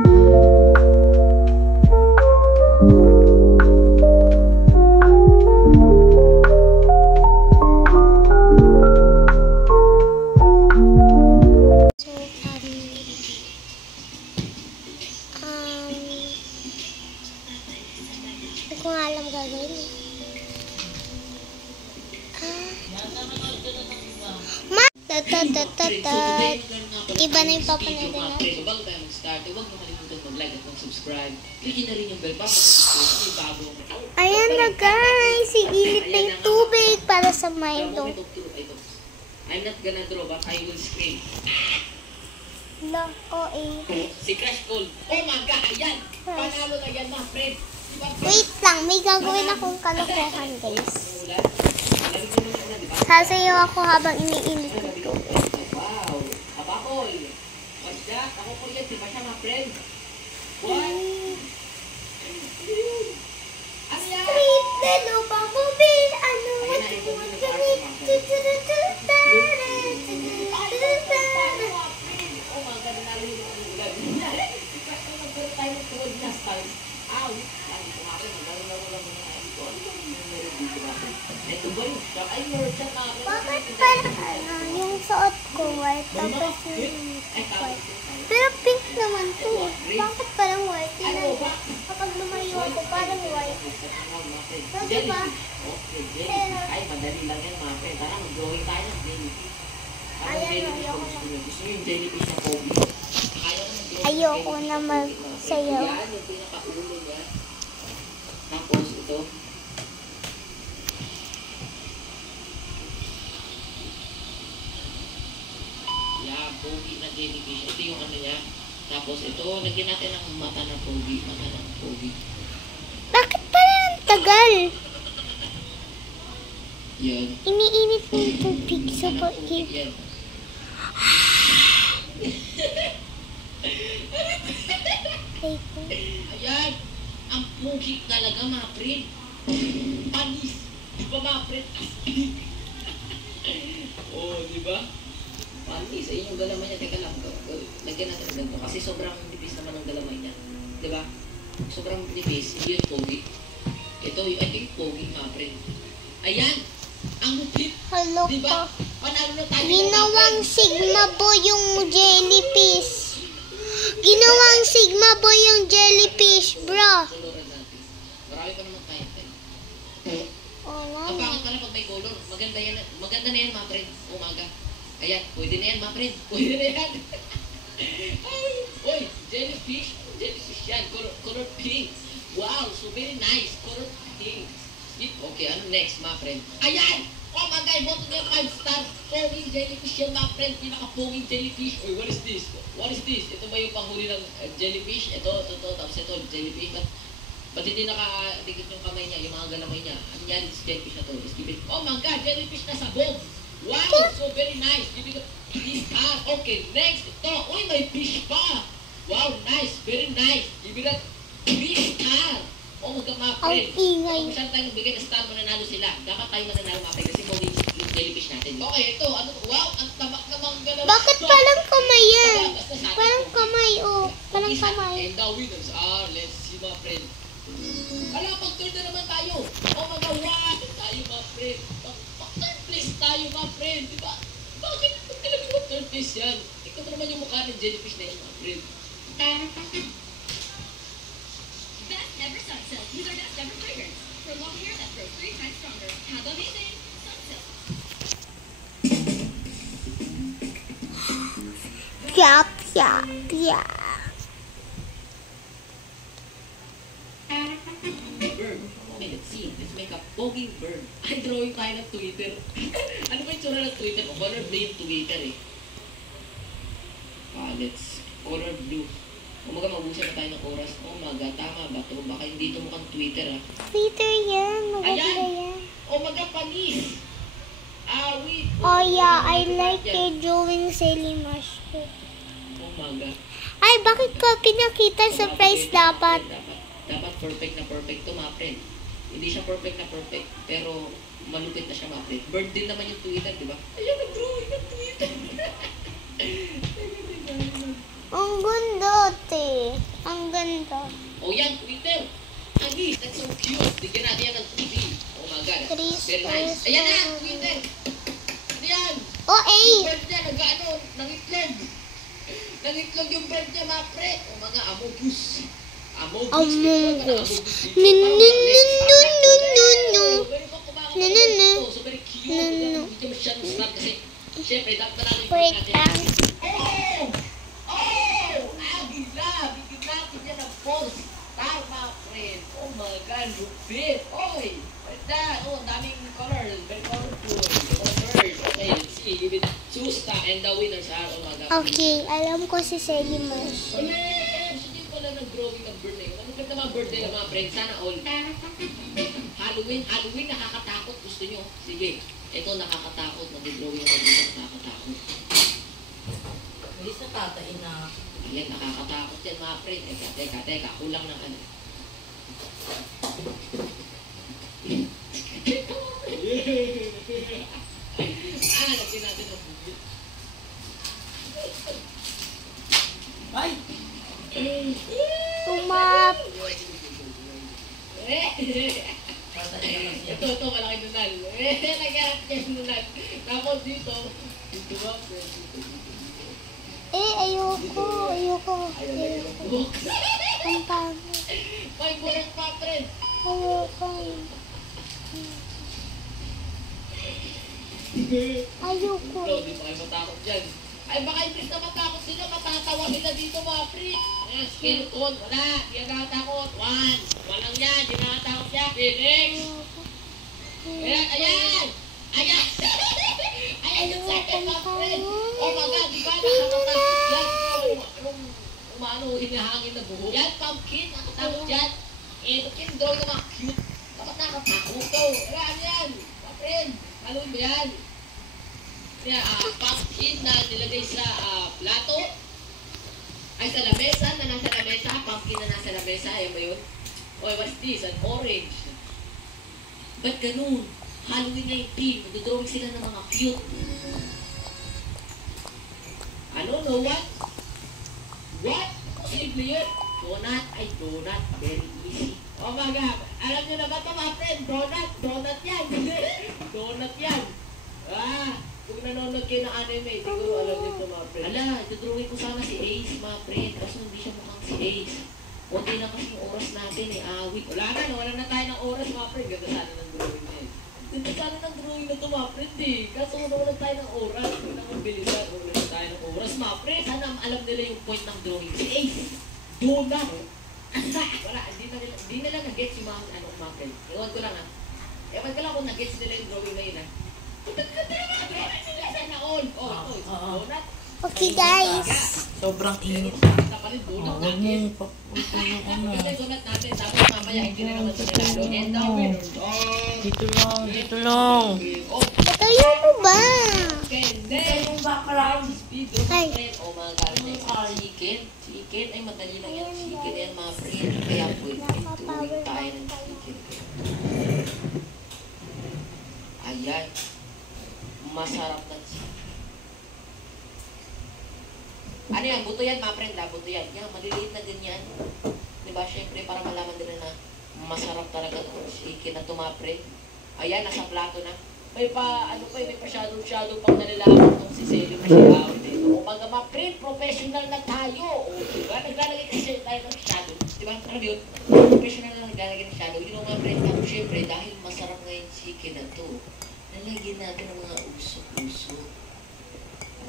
Hindi ko nga alam gagawin eh. Iba na yung papanoodin natin. Bago tayo mag-start, huwag mo kalimutan mag-like at mag-subscribe. Click na rin yung bell para may bago. Ayan na guys, sigilip na yung tubig para sa Milo. I'm not gonna draw but I will scream. Loko eh. Si Crash Cold. Oh my God, ayan! Panalo na yan na, friend. Wait lang, may gagawin akong kalokohan guys. Sasayaw ako habang iniinit ko ito. Wow! Abakol! What's that? Ako po yan, di ba siya mga friend? What? Ano yan? Sweet little bumblebee, I know what you want to eat. Oh my God, nanalo yung mga ulan. Magkaroon tayo ng tuwag na stars. Ow! Lagi ko nga rin, magkaroon lang mga ito. Ano ba yung meron dito natin? Ito ba yung shop? Ay, meron siya namin. Bakit parang yung suot ko white tapos yung white? Pero pink naman to. Bakit parang white? Tingnan ko. Kapag lumayo ako parang white. So, diba? Ay, madali lang yan mga friend. Tara, mag-drawing tayo ng jellyfish. Ayan, ayoko na. Gusto mo yung jellyfish na pogi? Ayoko na magsayaw. Yan, yung pinakaulo niya. Tapos ito. Yan, pogi na jellyfish. Ito yung ano niya. Tapos ito, lagyan natin ng mata ng pogi. Mata ng pogi. Bakit parang ang tagal? Yan. Iniinit mo yung tubig sa pag-ibig. Yan. Ayan. Ang pogi talaga mga friend. Panis. Di ba mga friend? Oh, di ba? Panis. Ayun yung galamay niya. Teka lang. Lagyan natin ng ganito. Kasi sobrang nipis naman ang galamay niya. Di ba? Sobrang nipis. Hindi yung pogi. Ito yung pogi mga friend. Ayan. Ang lupit. Halo Di ka. ba? Panalo na tayo. Ginawang Sigma Boy yung jellyfish. Ginawang Sigma Boy yung jellyfish, bro. Coloran natin. Marami pa naman tayo. Oh, Ang wow. pangit pala pag may color. Maganda yan. Maganda na yan mga friend. Umaga. Ayan. Pwede na yan mga friend. Pwede na yan. Ay, oy, jellyfish. Jellyfish yan. Color pink. Wow. So very nice. Color pink. Okay, ano next mga friend? Ayan! Oh my God, boto niya 5-star. Poging jellyfish yan mga friend. Pinaka-poging jellyfish. Uy, what is this? What is this? Ito ba yung panghuli ng jellyfish? Ito. Tapos ito, jellyfish. Ba't hindi nakadikit yung kamay niya, yung mga galamay niya? Ano yan? Jellyfish na to. Oh my God, jellyfish na sabog. Wow, so very nice. Give it this star. Okay, next. Ito. Uy, may fish pa. Wow, nice. Very nice. Give it a 3 star. Oh, mga friend. Ang ingay. Kung saan tayo nagbigay ng star, mananalo sila. Dapat tayo mananalo mga friend kasi pogi yung jellyfish natin. Okay, ito. Ano? Wow, ang tabak namang galaw. Bakit parang kamay yan? Parang kamay, oh. Parang kamay. And the winners are, let's see mga friend. Ala, mag-turn na naman tayo. Oh, magawa tayo mga friend. Mag-turn place tayo mga friend. Diba? Bakit? Ba't kailangan mag-turn place yan? Ikaw naman yung mukha ng jellyfish na yun mga friend. Best ever Sunsilk. Use our best ever fragrance. For long hair that grows 3 times stronger. Have amazing Sunsilk. Pia, pia, pia. Bird. Okay, let's see. Let's make a pogi bird. Ay, drawing tayo ng Twitter. Ano ba yung tsura ng Twitter? O, color blue yung Twitter eh. Let's color blue. Umaga, mabusan na tayo ng oras. Oh, maga, tama ba ito? Baka hindi ito mukhang Twitter ah. Twitter yan. Maganda Ayan! yan. Oh, maga, panis! Wait. Oh yeah, I like your drawing, Silly Mushroom. Oh, maga. Ay, bakit ko pinakita surprise dapat? Dapat perfect na perfect to mga friend. Hindi siya perfect na perfect, pero malupit na siya mga friend. Bird din naman yung Twitter, di ba? Ayun, nag-drawing ng Twitter. Ang ganda, te. Oh, yan, Twitter. Anis, that's so cute. Bigyan natin yan ng TV. Oh my God. Very nice. Ayan na, Twitter. Ano yan? Oh, A. Yung bird niya, nag-ano, nangitlog. Nangitlog yung bird niya, mga pre. Oh, mga amogus. Amogus. Amogus. No. So, very cute. Hindi masyadong snap kasi, syempre, dapat natin Break down. Agila! Bigyan natin yan ng pulse. Tama, friend. Oh my God, lupit. Oy! Ganda. Oh, ang daming colors. Very colorful. Colors. Okay, let's see. Give it Susta and the winners are, oh my God. Okay, alam ko si Selly Marsh. Sige pala nag-growing ng bird na yun. Ano ganda mga birthday ng mga friends? Sana all. Halloween, nakakatakot. Gusto nyo? Sige. Ito nakakatakot. Nag-growing ako dito. Nakakatakot. Bilis na tatay na. Ayan, nakakatakot yan mga friend. Teka. Kulang ng ano. Lagyan natin ng bugit. Ay! Tumap. Tatay na siya. Ito, malaki nunal. Nagkarat kayo nunal. Tapos dito ba, friend? Ayoko. Book. Ang pangit. May bulak pa, friend. Ayoko. Ikaw, di ba kayo matakot dyan? Ay, baka imbis na matakot sila, matatawa sila dito mga friend. Skeleton, wala. Di yan nakatakot. One. Walang yan. Di nakatakot yan. Next. Ayan. Ayan yung second mga friend. Oh my God, di ba nakakatakot yan? Anong hinahangin na buhok? Yan, pumpkin. Nakatakot yan. Pumpkin daw yung mga cute. Dapat nakatakot to. Ayan yan. Mga friend. Ano ba yan? Pumpkin na nilagay sa plato. Ay, sa lamesa, na nasa lamesa. Pumpkin na nasa lamesa. Ayan ba yun? Oh, what's this? An orange. Ba't ganun? Halloween na yung team. Nagdodrawing sila ng mga cute. Ano? No what? What? Posible yun. Donut. Ay, donut. Very easy. Oh my God. Alam nyo na ba ito mga friend? Donut yan. Donut yan. Kung nanonood kayo ng anime, siguro alam nyo ito mga friend. Ala, dodrawing ko sana si Ace mga friend. Kaso hindi siya mukhang si Ace. Kunti na kasi yung oras natin awit. Wala na tayo ng oras mga friend. Ganda sana ng drawing na yun. Ganda sana ng drawing na ito mga friend Kaso wala tayo ng oras. Hindi na mabilisan. Wala na tayo ng oras mga friend. Sana alam nila yung point ng drawing. Si Ace. Donut. Wala, hindi nila nag-gets yung mga friend. Ewan ko lang Ewan ko lang kung nag-gets nila yung drawing na yun Sana all. Donut. Okay, guys. Sobrang init. Huwag niyo yung paputo yung ano. Donut natin. Tapos mamaya hindi na naman sila doon. And the winner. Dito lang. Ito yung ba? Yung background. Ay. Oh mga galing. Chicken. Ay madali lang yan. Chicken yan mga friend. Kaya pwede tuwing tayo ng chicken. Ayan. Masarap na chicken. Ano yan? Buto yan mga friend Buto yan. Yan, maliliit na ganyan. Diba? Siyempre para malaman nila na masarap talaga itong chicken na ito mga friend. Ayan, nasa plato na. May pa shadow pang nalalaman itong si Selly Marsh. O mga friend, professional na tayo. O diba? Naglalagay kasi tayo ng shadow. Diba? Ano yun? Professional na naglalagay ng shadow. Yun mga friend Tapos siyempre, dahil masarap nga yung chicken na ito, nalagyan natin ng mga usok-usok.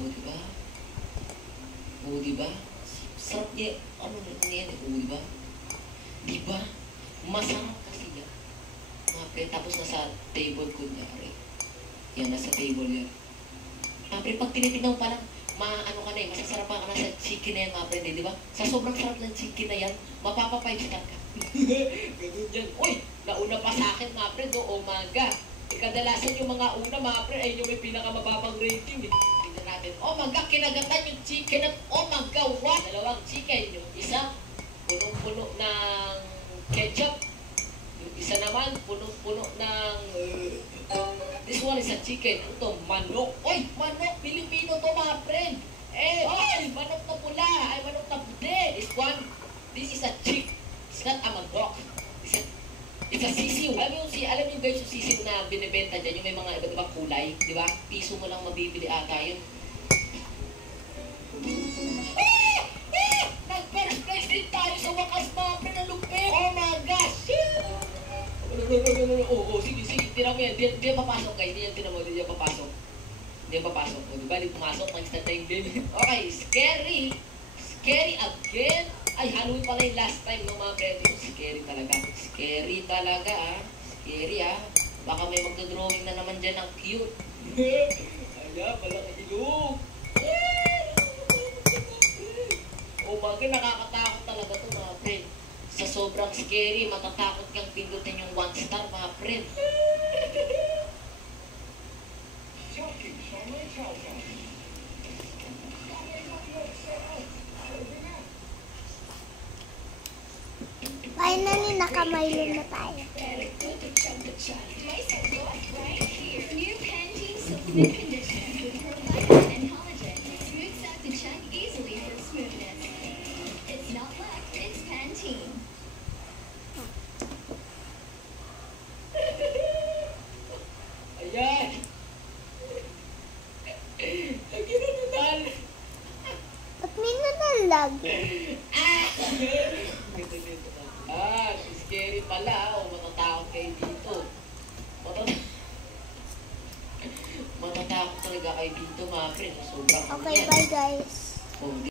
O diba? Diba? Sarap niya. Ano yan? Diba? Diba? Masarap kasi yan. Mga friend, tapos nasa table kunyari. Yan, nasa table yan. Mga friend, pag tinitignan mo parang maano ka na masasarap ka na sa chicken na yan, mga friend, diba? Sa sobrang sarap ng chicken na yan, mapapa-5-star ka. Ganun yan. Uy, nauna pa sa akin, mga friend, umaga. Kadalasan yung mga una, mga friend, ay yung may pinakamababang rating natin. Oh my God, kinagatan yung chicken at oh my God, what? Dalawang chicken. Yung isa, punong-puno ng ketchup. Yung isa naman, punong-puno ng... this one is a chicken. Ito, manok. Oy, manok! Pilipino to mga friend. Oy, manok na pula. Ay, manok na puti. This one, this is a chick. It's not a magok. It's a sisiw. Alam mo guys, yung sisiw na binibenta dyan, yung may mga iba't ibang kulay, di ba? Piso mo lang mabibili ata yun. Nag-first place din tayo sa wakas, mga pinalupit. Oh my gosh! Oo, sige. Tira mo yan. Di yan papasok guys. Di yan tinan mo. Di yan papasok. O, di ba? Di pumasok. Mag-start na yung game. Okay, scary. Scary again. Ay, Halloween pala yung last time ng mga friends. Scary talaga. Scary talaga, ah. Scary, ah. Baka may magdodrawing na naman dyan ng cute. Ayan, walang ilog. Oh, mga nakakatakot talaga to mga friend. Sa sobrang scary, matatakot kang pindutin yung 1 star, mga friend. Finally, nakamaylo na tayo. New Pantene Silk Smooth Conditioner with probiotics and collagen smooths out the chunk easily for smoothness. It's not black, it's Pantene. Ayan. Lagi na naman. Ba't may nanalag? Ah, scary pala. O, matatakot kayo dito. Matatakot talaga kayo dito, mga friend. Sobrang Okay, bye guys. Oh, di